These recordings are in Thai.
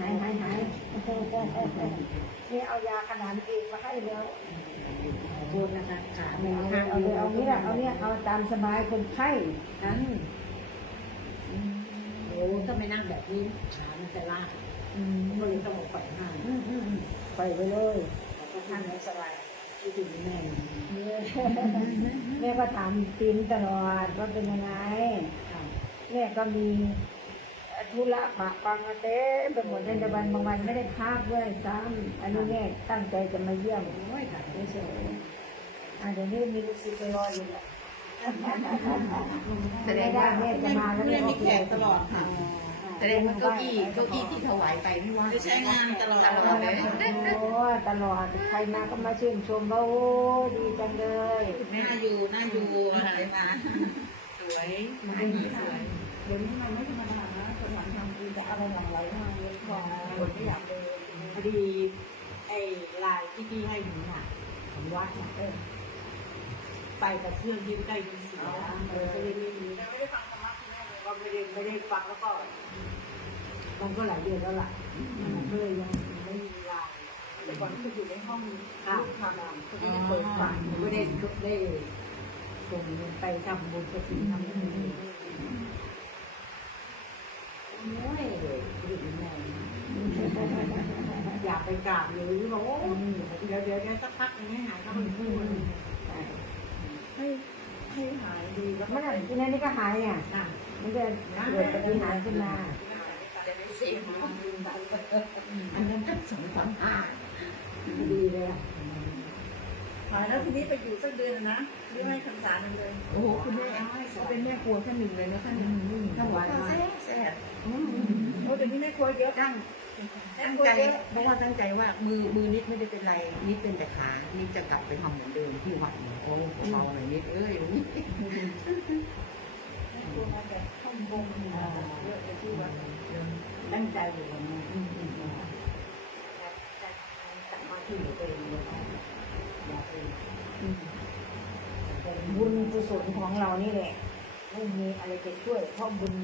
หายหายหายนี่เอายาขนาดเอกมาให้แล้วขอโทษนะคะขาเอาไม่เอาข้างเอาเลยเอาเนี่ยเอาเนี่ยเอาตามสบายคนไข้นั้นโอ้ถ้าไม่นั่งแบบนี้ขามันจะลากอืมก็เลยต้องไปห้อืมอืมอืมปล่อยไปเลยแต่ก็ท่านไม่สบายที่ถึงแม่แม่ก็ถามตีมตลอดว่าเป็นยังไงแม่ก็มี ธุระปะปังมาเต้ไปหมดในแต่วันบางวันไม่ได้พักด้วยซ้ำอันนี้แม่ตั้งใจจะมาเยี่ยมโอ้ยค่ะไม่เฉยๆอะเดี๋ยวนี้มีลูกศิษย์ไปรออยู่แหละแสดงว่าแม่จะมาแล้วแม่แม่มีแขกตลอดค่ะแสดงว่าเก้าอี้เก้าอี้ที่ถวายไปไม่ว่าจะใช้งานตลอดตลอดเลยโอ้ตลอดใครมาก็มาชื่นชมว่าโอ้ดีจังเลยหน้าอยู่หน้าอยู่อะไรมาสวยมาให้สวยเดี๋ยวนี้มันไม่ธรรมดา อะไรหลังไหลมาเยอะกว่าคนไม่อยากเดินพอดีไอ้ลายที่พี่ให้หนูน่ะของวัดน่ะเออไปกับเพื่อนที่ใกล้ดีเสียเออก็เลยไม่มีไม่ได้ฟังธรรมะที่แม่เลยก็ไม่ได้ไม่ได้ฟังแล้วก็มันก็หลายเดือนแล้วล่ะก็เลยยังไม่มีลายแต่ก่อนที่จะอยู่ในห้องค่ะทำงานก็ไม่ได้เปิดฟังไม่ได้ได้ส่งเงินไปทำบุญกระถิ่นทำบุญโอ้ยดูแม่อยาก ไปกราบเลยบอกโอ้เดี๋ยวเดี๋ยวเดี๋ยวสักพักนึงให้หายก็มันพูดให้ให้หายดีแล้วมันอะไรที่นั่นนี่ก็หายเนี่ยน่ะมันจะเกิดปฏิหารย์ขึ้นมาจะไม่เสียอันนั้นก็สองสามห้าดีเลยอะหายแล้วทีนี้ไปอยู่สักเดือนนะหรือให้คำสารหนึ่งเลยโอ้โหคุณแม่เขาเป็นแม่ครัวท่านหนึ่งเลยนะท่านหนึ่งถ้าหวานมาแซ่บโอ้เดี๋ยวนี้แม่ครัวเยอะตั้ง ตั้งใจไม่ว่าตั้งใจว่ามือมือนิดไม่ได้เป็นไรนิดเป็นแต่ขานิดจะกลับไปทำเหมือนเดิมที่วัดเนี่ยโอ้เบาหน่อยนิดเอ้ยนี่แม่ครัวมาแบบข้างบนเยอะไปที่วัดตั้งใจอยู่อย่างนี้อืมอืมอืมสามารถที่อยู่ตัวเองได้อยากเป็นบุญกุศลของเรานี่แหละไม่มีอะไรจะช่วยเพราะบุญ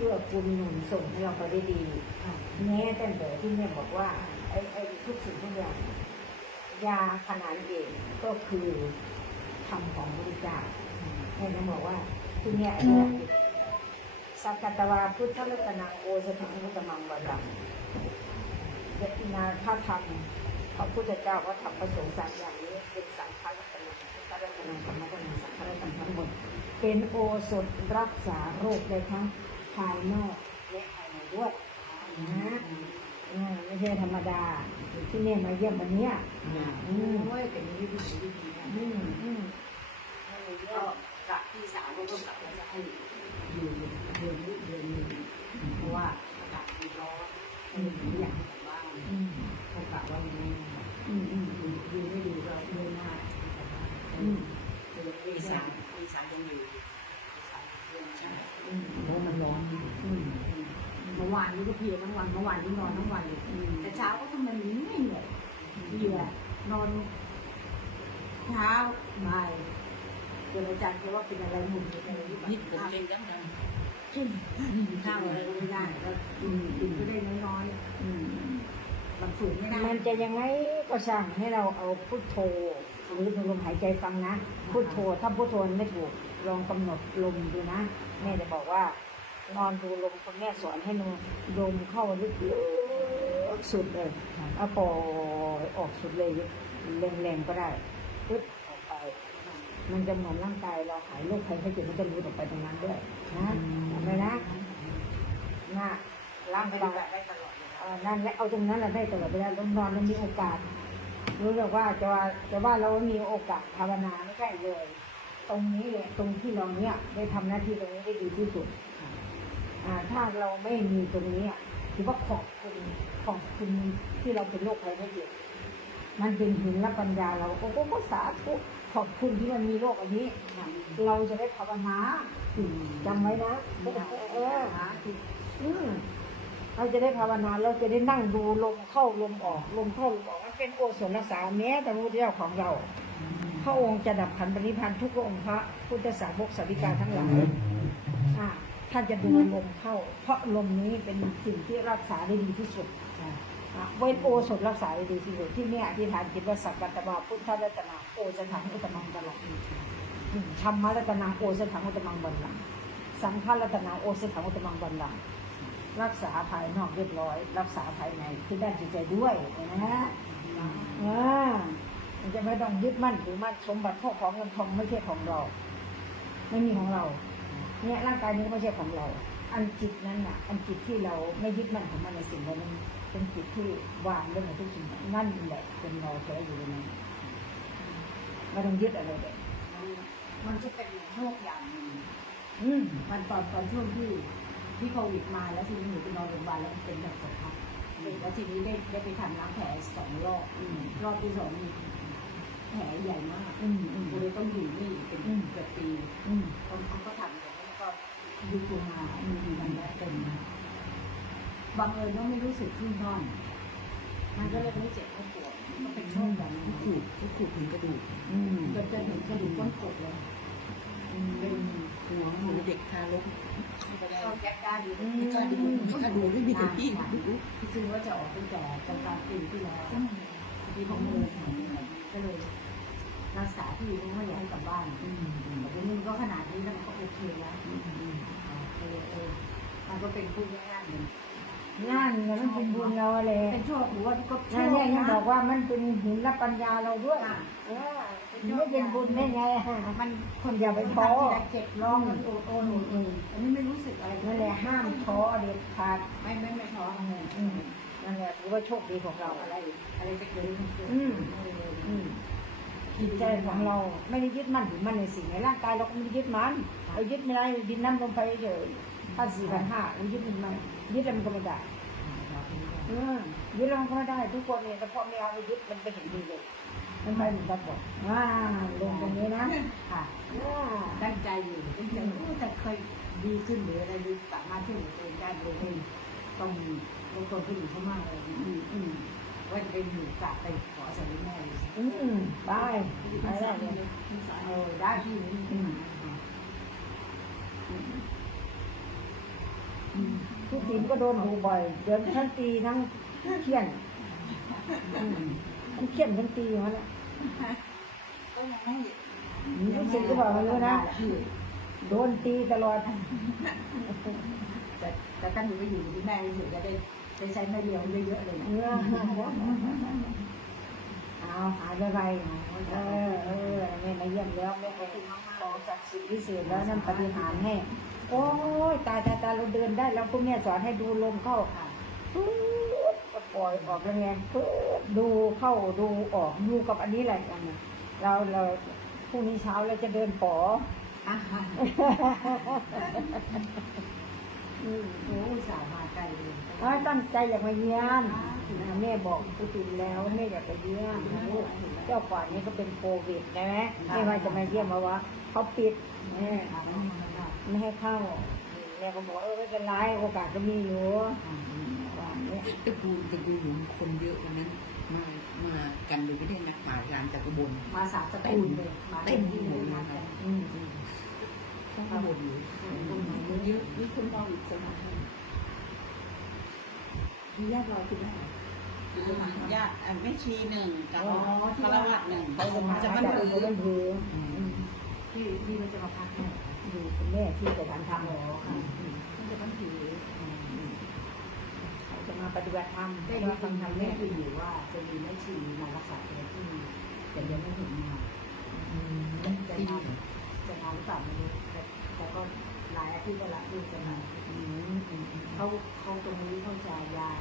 เพื่อบุญหนุนส่งให้เราไปได้ดีแม้แต่แต่ที่แม่บอกว่าไอ้ไอ้ทุกสิ่งทุกอย่างยาขนาดเองก็คือธรรมของพระพุทธเจ้าแม่ต้องบอกว่าที่เนี่ยอ้เนี่ยสักกตวาพุทธรัตนังโอสถังมุตมังวรังยตินาถ้าทำพระพุทธเจ้าก็ทำประสงค์สามอย่างนี้เป็นสังฆรัตนังพุทธรัตนังธรรมรัตนังสังฆรัตนังทั้งหมดเป็นโอสถรักษาโรคได้ทั้ง ภายนอกและภายในด้วยนะอ่าไม่ใช่ธรรมดาที่เนี่ยมาเยี่ยมวันเนี้ยอืมโอ้ยเป็นวิธีที่ดีนะอืมอืมก็กลับพี่สาวก็ต้องกลับแล้วจะให้อยู่เดือนนี้เดือนหนึงเพราะว่าอากาศมันร้อนไม่อยากกลับบ้าน อืม เขากลับว่าอย่างนี้ อืมอืม ดีดีไม่ดีก็เดือนหน้าจะกลับบ้าน อืม ปีสามปีสามยังอยู่สามเดือนใช่ อืม เพราะมันร้อนอืมเมื่อ วานนี้ก็เพลียทั้งวันเมื่อวานนี้นอนทั้งวันเลยแต่เช้าก็ทำไมมันไม่เหนื่อยเพลียนอนเช้าบ่ายจนอาจารย์เขาว่าเป็นอะไรหมุนเป็นอะไรที่แบบนี่ผมเป็นยังไงกินข้าวอะไรก็ไม่ได้ก็กินกินก็ได้น้อยอืมๆมันฝืนไม่ได้มันจะยังไงก็ช่างให้เราเอาพุทโธหรือดูลมหายใจฟังนะพุทโธถ้าพุทโธไม่ถูกลองกำหนดลมดูนะแม่จะบอกว่า นอนดูลมคุณแม่สอนให้นอนลมเข้าลึกๆสุดเลยเอาปล่อยออกสุดเลยแรงๆก็ได้ปึ๊บออกไป มันจะเหมือนร่างกายเราหายโรคภัยไข้เจ็บมันจะรู้ออกไปตรงนั้นด้วยนะทำไมนะนะร่างกายได้ตลอดนั่นแหละเอาตรงนั้นแหละได้ตลอดเวลาลงนอนมันมีโอกาส รู้แต่ว่าจะว่าจะว่าเรามีโอกาสภาวนาไม่ใช่เลย ตรงนี้แหละตรงที่เราเนี้ยได้ทำหน้าที่ตรงนี้ได้ดีที่สุด ถ้าเราไม่มีตรงนี้ถือว่าขอบคุณขอบคุณที่เราเป็นโรคภัยไข้เจ็บมันเป็นหินและปัญญาเราโอ้โหก็สาธุขอบคุณที่มันมีโรคอันนี้ เราจะได้ภาวนาจำไว้นะเออเราจะได้ภาวนาเราจะได้นั่งดูลมเข้าลมออกลมเข้าลมออกมันเป็นโอสถรักษาแม้แต่พระพุทธเจ้าของเราพระองค์จะดับขันปริพันธ์ทุกพระองค์พระพุทธสาวกสาวิกาทั้งหลาย อ่าท่านจะดูลมเข้า เพราะลมนี้เป็นสิ่งที่รักษาได้ดีที่สุดอะเวทโอสถรักษาได้ดีที่สุดที่แม่อธิษฐานจิตว่าสักกัตบาพุทธรัตนาโอสถังอุตมังบลังธรรมรัตนาโอสถังอุตมังบลังสังฆรัตนาโอสถังอุตมังบลังรักษาภายนอกเรียบร้อย รักษาภายในคือด้านจิตใจด้วยนะฮะอ่ามันจะไม่ต้องยึดมั่นถือมั่นสมบัติเข้าของเงินทองไม่ใช่ของเรา ไม่มีของเรา เนี่ยร่างกายนี้ก็ไม่ใช่ของเรา อันจิตนั้นน่ะ อันจิตที่เราไม่ยึดมั่นของมันในสิ่งนั้นเป็นจิตที่วางเรื่องของทุกสิ่งนั่นแหละเป็นเราแท้อยู่ในนั้นไม่ต้องยึดอะไรเลยมันจะเป็นโชคอย่างหนึ่งอืมมันตอนตอนช่วงที่ที่โควิดมาแล้วทีนี้หนูไปนอนโรงพยาบาลแล้วมันเป็นแบบกดทับแล้วทีนี้ได้ได้ไปทำล้างแผลสองรอบอืมรอบที่สองนี่แผลใหญ่มากอืมอืมกูเลยต้องอยู่นี่เป็นอืมเกือบปีอืมคนเขาก็ทำแต่แล้วก็ ยุบลงมาอืมมันแล้วเป็นบังเอิญว่าไม่รู้สึกขึ้นท่อนมันก็เลยไม่เจ็บไม่ปวดมันก็เป็นช่วงแบบนั้นขูดเขาขูดถึงกระดูกอืมจนจะถึงกระดูกก้นกบเลยเป็นหัวหมูเด็กทารกไม่ได้ก็แก้กล้าดูไม่กล้าดูไม่กล้าดูไม่มีแต่พี่ดูที่จริงว่าจะออกตั้งแต่กลางปีที่แล้วที่ผมเลยก็เลย รักษาที่นี่ไม่อยากให้กลับบ้านอืมอืมแต่ทีนี้ก็ขนาดนี้แล้วมันก็โอเคแล้วอืมอืมเออเออมันก็เป็นผู้ง่ายๆหนึ่งงานเนี่ยมันเป็นบุญเราเลยเป็นโชคหรือว่าก็โชนั่นคเนี่ยยังนะบอกว่ามันเป็นหินรับปัญญาเราด้วยอะเออไม่เป็นบุญได้ไงมันคนอย่าไปท้อเจ็บร้องมันโอดโอนโอดโอนอันนี้ไม่รู้สึกอะไรนั่นแหละห้ามท้อเด็ดขาดไม่ไม่ไม่ท้อเลยอืมนั่นแหละถือว่าโชคดีของเราอะไร อะไรจะเกิดขึ้นเกิดอืมอืม จิตใจของเราไม่ได้ยึดมั่นถือมั่นในสิ่งในร่างกายเราก็ไม่ได้ยึดมันเรายึดไม่ได้ดินน้ำลมไฟเฉยถ้าสี่พันห้าเรายึดมันไม่ยึดแล้วมันก็ไม่ได้เออยึดแล้วมันก็ไม่ได้ ทุกคนเนี่ยแต่พอไม่เอาไปยึดมันไปเห็นดีเลยมันไปเหมือนกันบอกว่าลงตรงนี้นะค่ะอ่าตั้งใจอยู่ตั้งใจอยู่แต่เคยดีขึ้นหรืออะไรดีสามารถช่วยเหลือตัวเองได้โดยที่ต้องลงตัวผู้หญิงเขามากเลยอืมอืม ว่าจะไปอยู่กลับไปขอสามีแม่เลยอืมไปไปได้เลยเออได้ที่นี้อืมทุกทีมก็โดนดูบ่อยเดี๋ยวทั้งตีทั้งเขียนทั้งเขียนทั้งตีมาแล้วก็ยังไม่รู้สึกก็บอกไม่รู้นะโดนตีตลอดแต่แต่ถ้าหนูไปอยู่ที่แม่หนูจะได้ ได้ใช้แม่เลี้ยงเยอะๆเลยนะเออเอาหายไปๆเออเออแม่มาเยี่ยมแล้วแม่ก็ของศักดิ์สิทธิ์พิเศษแล้วนั่นปฏิหารย์ให้โอ้ยตายตายตายเราเดินได้แล้วคุณแม่สอนให้ดูลมเข้าค่ะปึ๊บก็ปล่อยออกแรงๆปึ๊บดูเข้าดูออกดูกับอันนี้แหละกันนะเราเราพรุ่งนี้เช้าเราจะเดินปออะอื มโอ้สาวมาไกลเลยเอ้ยตั้งใจอยากมาเยี่ยมนะแม่บอกตุตินแล้วแม่อยากไปเยี่ยมนะลูกเจ้าก่อนนี้ก็เป็นโควิดนะไม่ว่าจะมาเยี่ยมมาวะเขาปิดแม่ไม่ให้เข้าแม่ก็บอกเออไม่เป็นไรโอกาสก็มีอยู่ว่าเนี่ยตะกูตะกูหลุมคนเยอะวันนั้นมามากันโดยไม่ได้นัดหมายการจากกระบนมาสามตระกูลเลยมาเต็มที่เลยมากันอืมต้องกระบนอยู่มันเยอะนี่คนเราอีกคน มีญาติเราคุณแม่ญาติอันแม่ชีหนึ่งกับพระวัดหนึ่งเขาจะมาจะจากมันเขาถือเป็นถือที่ที่มันจะมาพักเนี่ยอยู่เป็นแม่ที่จะทำทำหรอมันจะมันถือเขาจะมาปฏิบัติธรรมได้ยินฟังทางแม่คืออยู่ว่าจะมีแม่ชีมารักษาตัวที่แต่ยังไม่เห็นมาจะมาจะมาหรือเปล่าไม่รู้แต่แต่ก็ห ลายอาทิตย์ก็ละที่จะมาเขาเขาตรงนี้เขาจะย้าย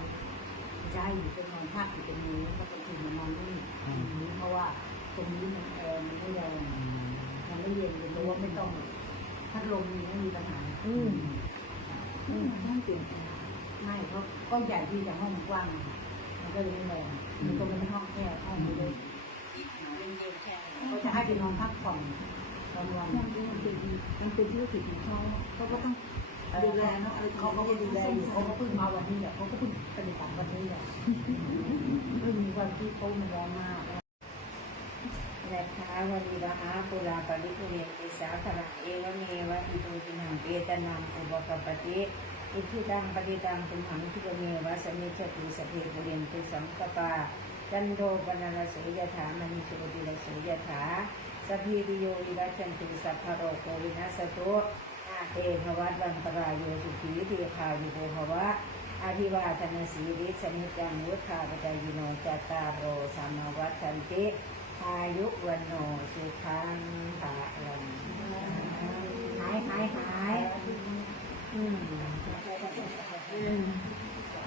จะให้อยู่เป็นนอนพักอยู่ตรงนี้ก็จะถึงมานอนนี่เพราะว่าตรงนี้มันแอร์มันไม่แรงมันไม่เย็นเลยว่าไม่ต้องพัดลมมีไม่มีปัญหาอืมอืมไม่เปลี่ยนแปลงไม่เพราะก็ใหญ่ที่แต่ห้องมันกว้างมันก็เลยไม่แรงมันก็เป็นห้องแค่ห้องเล็กเขาจะให้ไปนอนพักผ่อน ตอนวันมันเป็นมันเป็นธุรกิจของเขาเขาก็ต้องดูแลเนาะอะไรเขาก็ดูแลอยู่เขาก็เพิ่งมาวันนี้แหละเขาก็เพิ่งปฏิบัติวันนี้แหละเพิ่งมีวันที่เขามันร้อนมากอะไรคะาวรีรหาปุราปริปุเรนติสาขะเอวเมวะอิโตจินังเอตนังอุปกปปติอิทิตังปฏิตังตุมหังคิปเมวะสมิจติสเพปุเรนติสังกปาจันโดปนารสยถามณิโชติรสยถา สพีริโยวิรัชันติสัพพโรโควินัสตุเตภวัตวันตรายโยสุขีเทคายุโกภวะอภิวาทนาสีริสมิจังวุฒาปจายโนจัตตาโรสามวัชันติอายุวันโนสุขังภาลังหายหายหายอืมอืม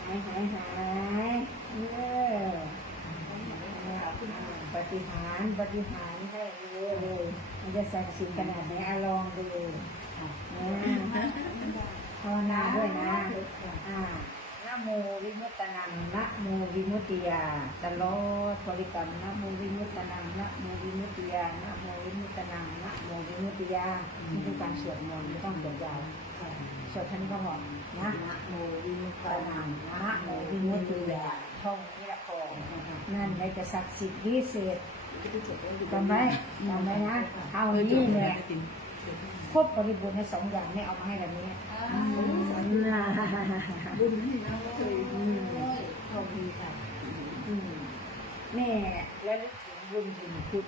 หายหายหายเออ ปฏิหารปฏิหารให้เยอะเลยมันจะศักดิ์สิทธิ์ขนาดไหนอะลองดูภาวนาด้วยนะอ่านะโมวิมุตตนังนะโมวิมุตติยาตลอดบริกรรมนะโมวิมุตตนังนะโมวิมุตติยานะโมวิมุตตนังนะโมวิมุตติยานี่คือการสวดมนต์ไม่ต้องเดือดยาวๆสวดท่านก็พอนะนะโมวิมุตตนังนะโมวิมุตติยา ท่องนี้ละพอนั่นในจะศักดิ์สิทธิ์วิเศษจำไว้จำไว้นะเอานี้แหละครบบริบูรณ์ในสองอย่างไม่เอามาให้แบบนี้บุญที่เราเคยอืมโชคดีค่ะอืมแม่และลึกถึงบุญคุณคุณ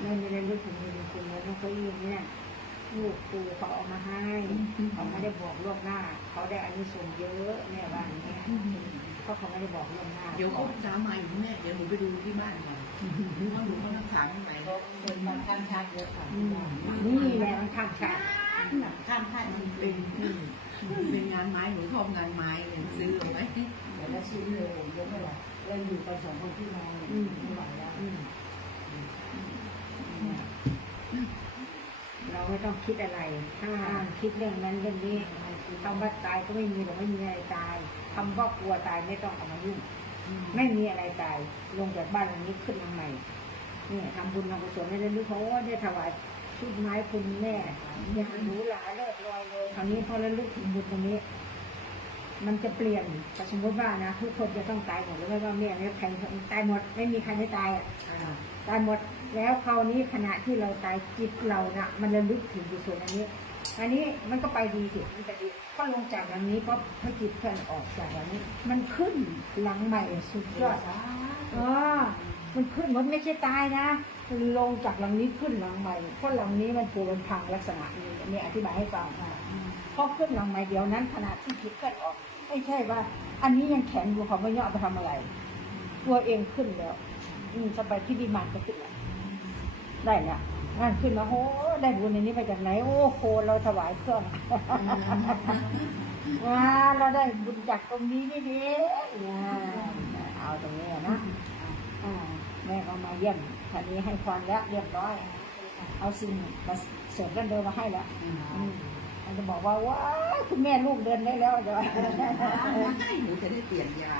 แม่ไม่ได้ลึกถึงบุญคุณแล้วน้องเก้าอี้เนี่ยลูกครูเขาเอามาให้ เขาไม่ได้บอกล่วงหน้า เขาได้อานิสงส์เยอะแม่ว่าอย่างเงี้ย เพราะเขาไม่ได้บอกล่วงหน้าเดี๋ยวเขาถามมาอยู่แม่เดี๋ยวหนูไปดูที่บ้านก่อนว่าหนูเขาต้องถามตรงไหนคนมาข้างชาติเยอะค่ะอืมนี่แหละมันทางชาติข้างชาติมันเป็นเป็นงานไม้หนูชอบงานไม้เนี่ยซื้อเอาไว้เดี๋ยวแล้วซื้อเลยผมยกไม่ไหวเราอยู่กันสองคนพี่น้องเนี่ยไม่ไหวแล้วอืมเราไม่ต้องคิดอะไรห้ามคิดเรื่องนั้นเรื่องนี้คำว่าตายก็ไม่มีหรอกไม่มีอะไรตาย คำว่ากลัวตายไม่ต้องเอามายุ่ง ไม่มีอะไรตาย ลงจากบ้านหลังนี้ขึ้นมาใหม่เนี่ยทำบุญทำกุศลได้เลยเพราะว่าได้ถวายชุดไม้คุณแม่อย่างหรูหราเลิศลอยเลยคราวนี้พอระลึกถึงบุญตรงนี้ มันจะเปลี่ยนแต่สมมติว่านะทุกคนจะต้องตายหมดหรือไม่ว่าแม่เนี่ยใครตายหมด ไม่มีใครไม่ตายอะตายหมดแล้วคราวนี้ขณะที่เราตายจิตเราน่ะ มันระลึกถึงกุศลอันนี้ อันนี้มันก็ไปดีสิมันจะดี ก็ลงจากหลังนี้ก็พระจิตเคลื่อนออกจากหลังนี้ มันขึ้นหลังใหม่สุดยอดเออมันขึ้นมันไม่ใช่ตายนะมันลงจากหลังนี้ขึ้นหลังใหม่เพราะหลังนี้มันปูมันพังลักษณะนี้อันนี้อธิบายให้ฟังพอขึ้นหลังใหม่เดี๋ยวนั้นขณะที่จิตเคลื่อนออกไม่ใช่ว่า อันนี้ยังแข็งอยู่เขาไม่ย่อไปทำอะไร ตัวเองขึ้นแล้วอืมสบายที่ดีมันก็ขึ้นแล้วได้ละ งานขึ้นแล้วโอ้ได้บุญในนี้มาจากไหน โอ้โหเราถวายเครื่องงานเราได้บุญจากตรงนี้นี่เองอ่าเอาตรงนี้นะแม่ก็มาเยี่ยมท่านนี้ให้พรแล้วเรียบร้อย เอาสิ่งมาเสริมกันเดินมาให้แล้วมันจะบอกว่าว้าคุณแม่ลูกเดินได้แล้วจะว่าหนูจะได้เปลี่ยนยา